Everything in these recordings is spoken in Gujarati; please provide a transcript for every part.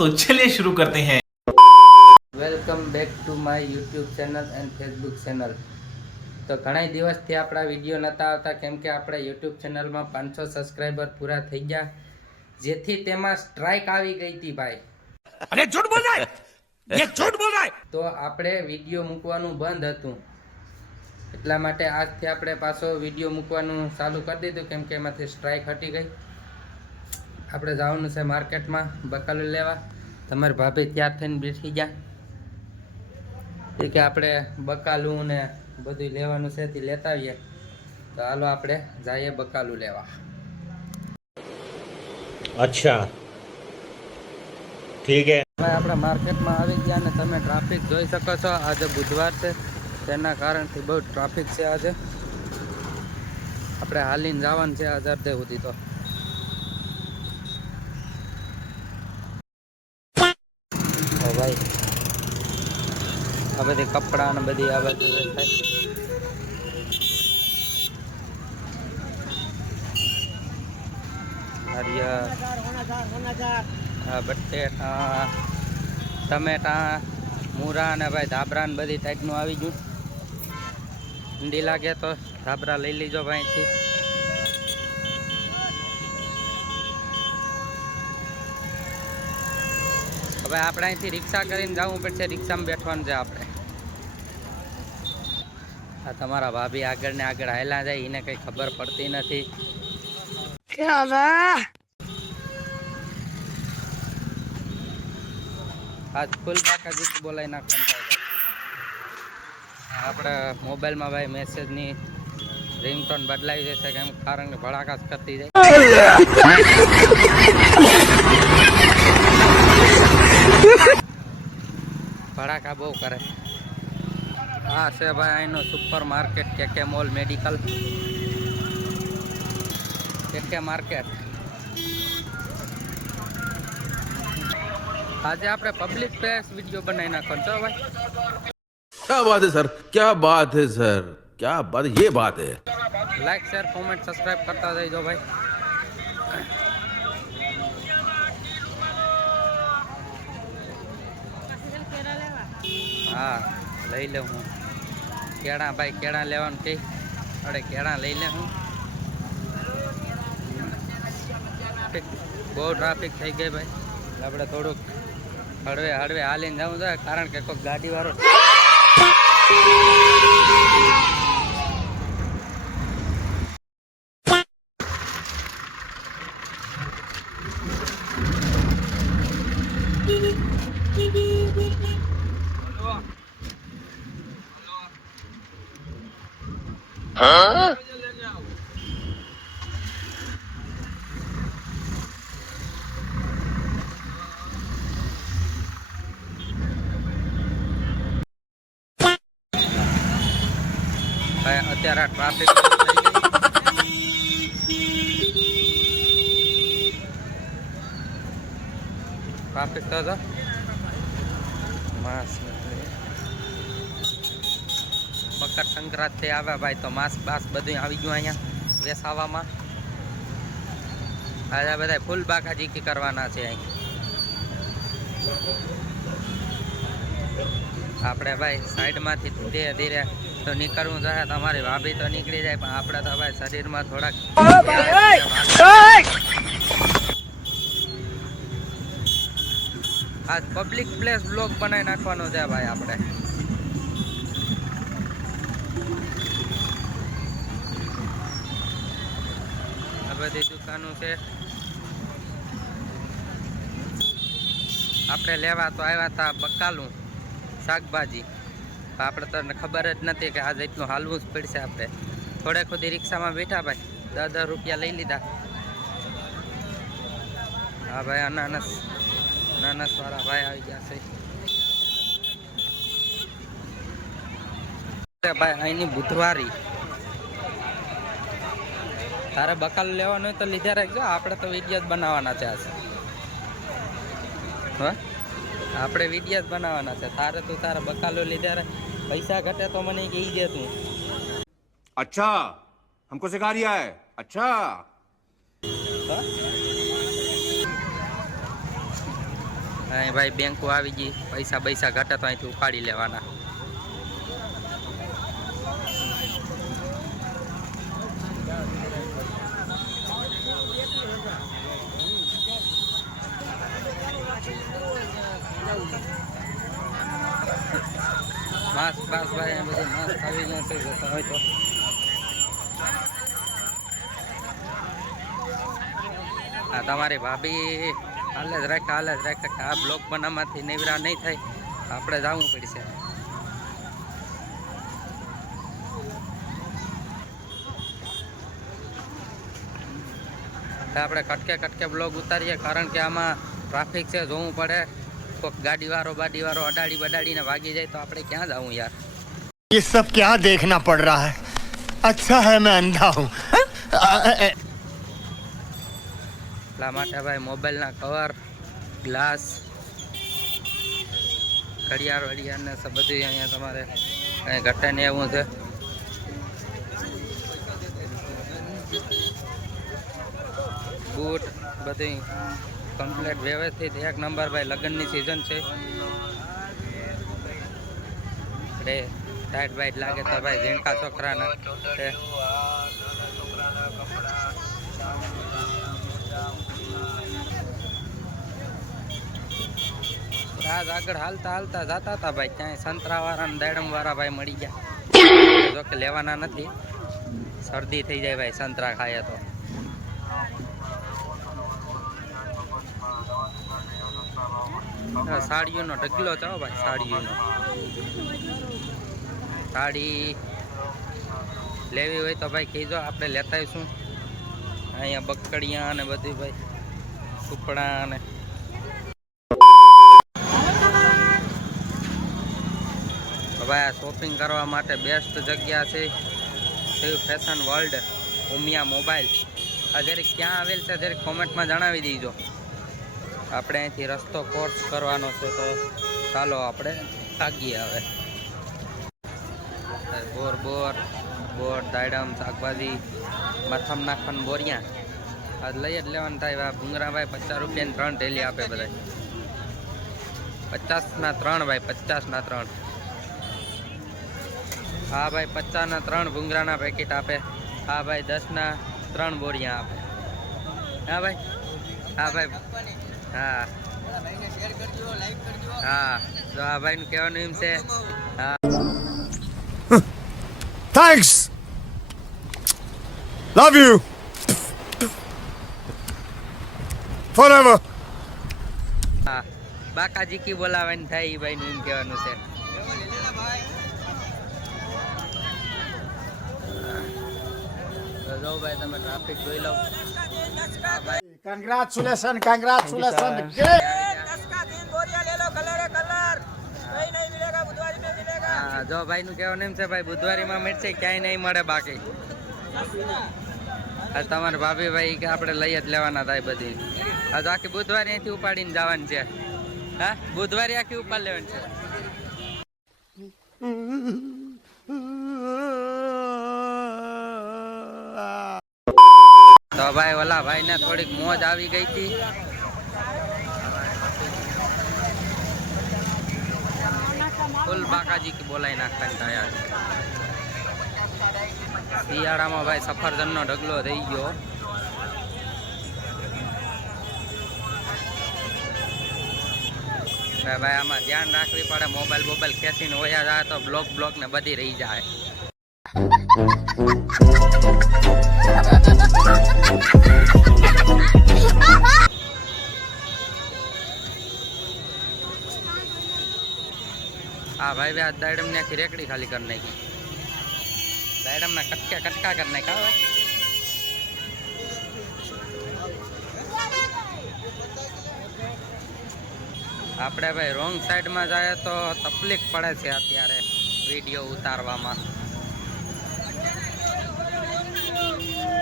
तो चलिए शुरू करते हैं welcome back to my YouTube channel and Facebook channel તો ઘણા દિવસથી આપણા વિડીયો નહોતા આવતા કેમ કે આપણે યુટ્યુબ ચેનલમાં પાંચસો સબસ્ક્રાઈબર પૂરા થઈ ગયા જેથી તેમાં સ્ટ્રાઇક આવી ગઈ હતી ભાઈ अरे झूठ बोल रहा है ये झूठ बोल रहा है તો આપણે વિડીયો મૂકવાનું બંધ હતું એટલા માટે આજથી આપણે પાછો વિડીયો મૂકવાનું ચાલુ કરી દીધું કેમ કે એમાંથી સ્ટ્રાઇક હટી ગઈ આપણે જવાનું છે માર્કેટમાં બકાલો લેવા. તમારી ભાભી ત્યાં થઈને બેસી ગયા એ કે આપણે બકાલું ને બધું લેવાનું છે તે લેતા આવીએ. તો હાલો આપણે જઈએ બકાલું લેવા. અચ્છા. ઠીક હે. હવે આપણે માર્કેટમાં આવી ગયા ને તમે ટ્રાફિક જોઈ શકો છો. આજે બુધવાર છે. તેના કારણથી બહુ ટ્રાફિક છે આજે. આપણે હાલીને જવાનું છે આજે અડધે સુધી તો. ભાઈ આ બધી કપડાં ને બધી આ બધી થાય. આ બટેટા, ટમેટા, મૂરા ને ભાઈ ધાબરા ને બધી ટાઈપનું આવી ગયું. ઠંડી લાગે તો ધાબરા લઈ લીજો ભાઈ હવે આપણે અહીંથી રિક્ષા કરીને જવું પડશે રિક્ષામાં બેઠવાનું છે આપણે આ તમારા ભાભી આગળ ને આગળ હાયલા જાય એને કઈ ખબર પડતી નથી આજ ફૂલ બાકાજી બોલાવી નાખવાનું આપણે મોબાઈલમાં ભાઈ મેસેજની રિંગટોન બદલાઈ જશે કેમ કારણ કે ભડાકાશ કરતી જાય ભડાકા બહુ કરે હા છે ભાઈ અહીંનો સુપર માર્કેટ કે કે મોલ મેડિકલ કે કે માર્કેટ આજે આપણે પબ્લિક પ્લેસ વિડીયો બનાવી નાખવાનો છો ભાઈ ક્યા બાત હે સર ક્યા બાત હે સર ક્યા બાત યે બાત હે લાઈક શેર કોમેન્ટ સબસ્ક્રાઇબ કરતા જઈજો ભાઈ હા, લઈ લઉં હું. કેળા ભાઈ, કેળા લેવાનું કઈ અરે, કેળા લઈ લે હું. બહુ ટ્રાફિક થઈ ગઈ ભાઈ. આપણે થોડુંક હળવે હળવે હાલીને જવું જોઈએ, કારણ કે કોઈ ગાડી વાળો ભાઈ અત્યારે ટ્રાફિક ટ્રાફિક તો માસ મકર સંક્રાંતિ આવે ભાઈ, તો માસ બાસ બધું આવી ગયું અહીંયા વેસાવામાં. આજે બધા ફૂલ બાકા જીકી કરવાના છે અહીં. આપણે ભાઈ સાઈડમાંથી ધીરે ધીરે તો નીકળવું જોઈએ, તમારી ભાભી તો નીકળી જાય, પણ આપણે તો ભાઈ શરીરમાં થોડાક આજ પબ્લિક પ્લેસ બ્લોક બનાવી નાખવાનો છે ભાઈ આપણે. બધી દુકાનો છે. આપણે લેવા તો આવ્યા હતા બકાલું શાકભાજી. આપણે તો ખબર જ નથી કે આજે એટલું હાલવું જ પડશે આપણે. થોડે ખુદી રિક્ષામાં બેઠા ભાઈ. દસ દસ રૂપિયા લઈ લીધા. હા ભાઈ, અનાનસ અનાનસ વાળા ભાઈ આવી ગયા છે. ભાઈ, અહીંની બુધવારી. તારે બકાલ લેવાનો હોય તો લીધા રાખજો. આપણે તો વીડિયો જ બનાવવાના છે આજે. આપણે વીડિયો જ બનાવવાના છે. તારે તું તારે બકાલો લીધા રાખ. પૈસા ઘટે તો મને કહી દે તું. અચ્છા હમકો સિખા રહ્યા હે. અચ્છા. ભાઈ બેંકો આવી ગઈ. પૈસા પૈસા ઘટે તો અહીંથી ઉપાડી લેવાના. માસ્ક બાસ ભાઈ એમ બધું માસ્ક આવી નથી જતા હોય તો. આ તમારી ભાભી હાલે જ રાખે, હાલે જ રાખે આ બ્લોક બનાવવાથી નિવરા નહીં થાય. આપણે જવું પડશે. આપણે કટકે કટકે બ્લોગ ઉતારીએ, કારણ કે આમાં ટ્રાફિક છે, જોવું પડે. કોઈક ગાડીવાળો બાડીવાળો અડાડી બડાડીને ભાગી જાય તો આપણે ક્યાં જવું યાર ये सब क्या देखना पड़ रहा है अच्छा है मैं अंधा हूँ એટલા માટે ભાઈ મોબાઈલના કવર ગ્લાસ ઘડિયાળ વડિયાળ ને સ- બધું અહીંયા તમારે કંઈ ઘટે ને એવું છે બૂટ બધું કમ્પ્લેટ વ્યવસ્થિત. એક નંબર ભાઈ, લગ્નની સિઝન છે. રે ટાઈટ બાઈટ લાગે તો ભાઈ, ઝીણકા છોકરાના. છે. રાજ આગળ હાલતા હાલતા જતા હતા ભાઈ ત્યાં સંતરા વાળા ને દાડમ વાળા ભાઈ મળી ગયા. જોકે લેવાના નથી. શરદી થઈ જાય ભાઈ, સંતરા ખાયા તો. સાડીઓનો ઢગલો ચાલો ભાઈ, સાડીઓનો. સાડી લેવી હોય તો ભાઈ કહેજો, આપણે લેતા આવીશું. અહીંયા બકડિયા અને બધું ભાઈ, સુપડા અને ભાઈ આ શોપિંગ કરવા માટે બેસ્ટ જગ્યા છે save fashion world Umiya mobile આ જ્યારે ક્યાં આવેલ છે જ્યારે કોમેન્ટમાં જણાવી દીજો. આપણે અહીંથી રસ્તો કોર્સ કરવાનો છે તો ચાલો આપણે ભાગીએ હવે. બોર બોર બોર, દાડમ, શાકભાજી, મથમ નાખન બોરિયા. આજ લઈ જ લેવાનું થાય આ ભૂંગરાભાઈ પચાસ રૂપિયાની ત્રણ ઢેલી આપે બધા પચાસના ત્રણ ભાઈ પચાસના ત્રણ. હા ભાઈ પચાસના ત્રણ ભૂંગરાના પેકેટ આપે. હા ભાઈ દસના ત્રણ બોરિયા આપે. હા ભાઈ હા ભાઈ. હા. હા. તો આ ભાઈનું કહેવાનું એમ છે. હા. થેન્ક્સ લવ યુ ફોરેવર હા. બાકાજી કી બોલાવાની થાય એ ભાઈનું એમ કહેવાનું છે. તો જો ભાઈ તમે ટ્રાફિક જોઈ લો. कंग्रेचुलेशन कंग्रेचुलेशन હા જો ભાઈનું કહેવાનું એમ છે ભાઈ બુધવારીમાં મળશે ક્યાંય નહીં મળે બાકી આ તમારા ભાભી ભાઈ કે આપણે લઈ જ લેવાના થાય બધી આ તો આખી બુધવારે અહીંથી ઉપાડીને જવાની છે હા બુધવારે આખી ઉપાડ લેવાની છે તો ભાઈ, ઓલા ભાઈ ને થોડીક મોજ આવી ગઈ હતી. ફૂલ બાકાજી કે બોલાઈ નાખતા યાર. શિયાળામાં ભાઈ સફરજનનો ઢગલો થઈ ગયો. ભાઈ, આમાં ધ્યાન રાખવી પડે, મોબાઈલ બોબાઈલ ખેંચીને ઓયા જાય તો બ્લોક બ્લોક ને બધી રહી જાય. આ ભાઈ ભાઈ, આ દાડમ ને આખી રેકડી ખાલી કરી નાખી. દાડમ ના કટકા કટકા કરી નાખ્યા હવે આપણે, ભાઈ રોંગ સાઈડમાં જાય તો તકલીફ પડે છે અત્યારે વીડિયો ઉતારવામાં.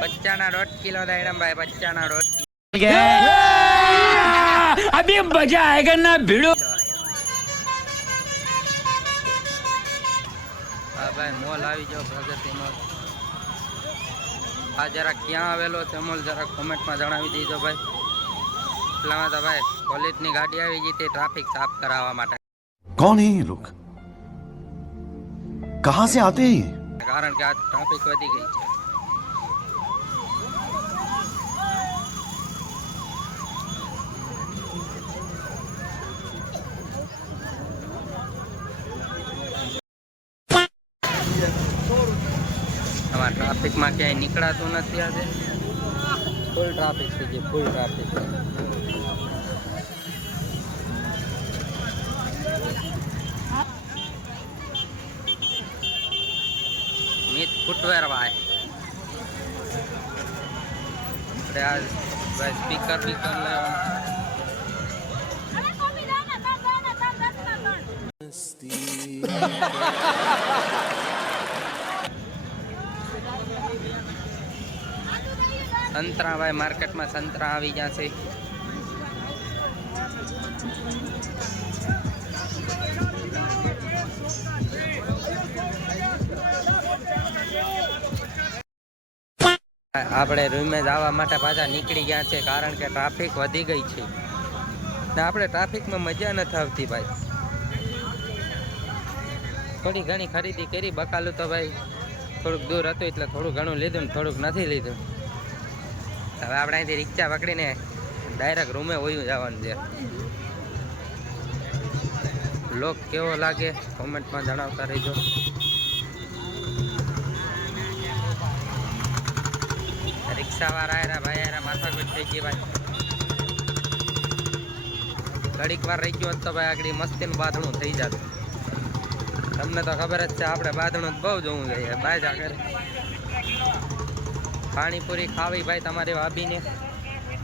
બચ્ચાના દોઢ કિલો દાડમ, ભાઈ બચ્ચાના દોઢ અભી મજા આયેગા ના ભીડો? ભાઈ મોલ આવી જાઓ પ્રગતિ મોલ આ જરા ક્યાં આવેલો તે મોલ જરા કોમેન્ટમાં જણાવી દીધો ભાઈ. એટલામાં તો ભાઈ કોલેજની ગાડી આવી ગઈ તે ટ્રાફિક સાફ કરાવવા માટે. કોણ હે લોક કહા સે આતે કારણ કે આ ટ્રાફિક વધી ગઈ છે. ટ્રાફિકમાં ક્યાંય નીકળાતું નથી આજે. ફૂલ ટ્રાફિક છે જે ફૂલ ટ્રાફિક મિત ફૂટવેર ભાઈ આપણે આ ભાઈ સ્પીકર બીકર લેવાનું અરે કોમી દાવ ના તાર દાવ ના તાર દસ ના ત્રણ સંતરા ભાઈ માર્કેટમાં સંતરા આવી ગયા છે. આપણે રૂમે જવા માટે પાછા નીકળી ગયા છે કારણ કે ટ્રાફિક વધી ગઈ છે. ને આપણે ટ્રાફિકમાં મજા નથી આવતી ભાઈ. થોડી ઘણી ખરીદી કરી, બકાલું તો ભાઈ થોડુંક દૂર હતું એટલે થોડું ઘણું લીધું ને થોડુંક નથી લીધું. હવે આપણે અહીંથી રિક્ષા પકડીને ડાયરેક્ટ રૂમે હોયું જવાનું છે. લોક કેવો લાગે? કોમેન્ટમાં જણાવતા રહેજો. રિક્ષા વાળા આયરા ભાઈ આયરા માથાકૂટ થઈ ગઈ ભાઈ. ઘડીક વાર રહી ગયો તો ભાઈ આગળ મસ્તીનું બાંધણું થઈ જાય તમને તો ખબર જ છે, આપણે બાંધણું બહુ જોવું જોઈએ. બાય આગળ પાણીપુરી ખાવી ભાઈ તમારી ભાભીને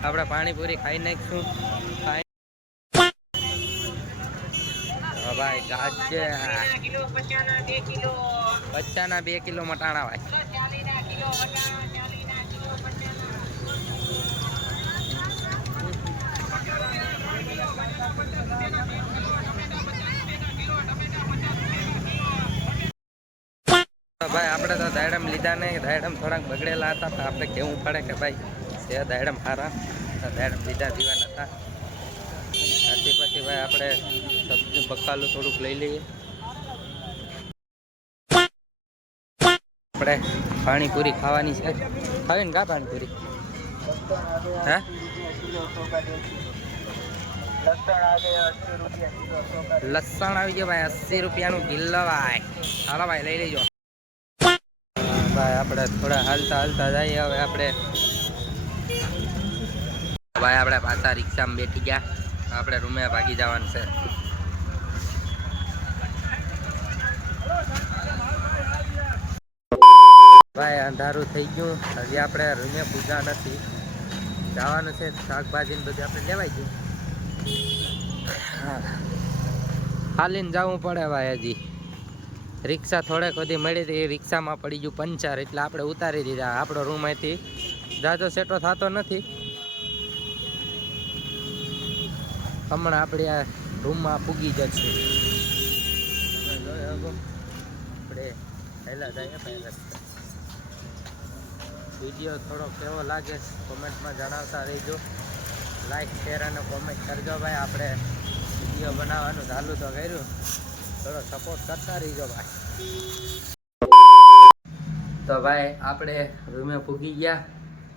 આપણે પાણીપુરી ખાઈ નાખીશું. ભાઈ, ગાજે બચ્ચાના બે કિલો મટાણા ભાઈ Thank ભાઈ. આપણે તો દાડમ લીધા નહીં, દાડમ થોડાક બગડેલા હતા તો આપણે કહેવું પડે કે ભાઈ, છે દાડમ સારા દાડમ લીધા જેવા નતા ત્યાંથી પછી ભાઈ આપણે સબ્જી બકાલું થોડુંક લઈ લઈએ. આપણે પાણીપુરી ખાવાની છે. ખાવી ને કા પાણીપુરી? હા? લસણ આવી ગયો ભાઈ, અસી રૂપિયાનું કિલ્લો ભાઈ હાલો ભાઈ, લઈ લેજો. ભાઈ, આપણે થોડા હાલતા હાલતા જઈએ હવે આપણે. ભાઈ, આપણે પાછા રિક્ષામાં બેઠી ગયા. આપણે રૂમે ભાગી જવાનું છે. ભાઈ, અંધારું થઈ ગયું. હજી આપણે રૂમે પૂજા નથી. જવાનું છે, શાકભાજી ને બધું આપણે લેવાઈ ગયું. હાલીને જવું પડે ભાઈ હજી. રિક્ષા થોડેક સુધી મળી હતી, એ રિક્ષામાં પડી ગયું પંચર, એટલે આપણે ઉતારી દીધા. આપણો રૂમ અહીંથી જાજો સેટો થતો નથી. હમણાં આપણે આ રૂમમાં પૂગી જશે. આપણે પહેલા જઈએ પહેલાં વીડિયો થોડો કેવો લાગે કોમેન્ટમાં જણાવતા રહેજો. લાઈક શેર અને કોમેન્ટ કરજો ભાઈ. આપણે વીડિયો બનાવવાનું ચાલુ તો કર્યું. થોડો સપોર્ટ કરતા રહીજો ભાઈ તો ભાઈ આપણે રૂમે પૂગી ગયા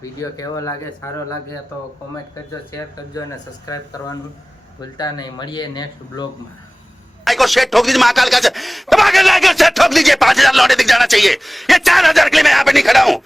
વિડીયો કેવો લાગે સારો લાગે તો કોમેન્ટ કરજો શેર કરજો અને સબસ્ક્રાઈબ કરવાનું ભૂલતા નહીં મળીએ નેક્સ્ટ બ્લોગમાં भाई को शेट ठोक दीजिए महाकाल का दबा के लाकर शेट ठोक दीजिए पांच हजार लौटे दिख जाना चाहिए ये चार हजार के लिए मैं यहाँ पे नहीं खड़ा हूँ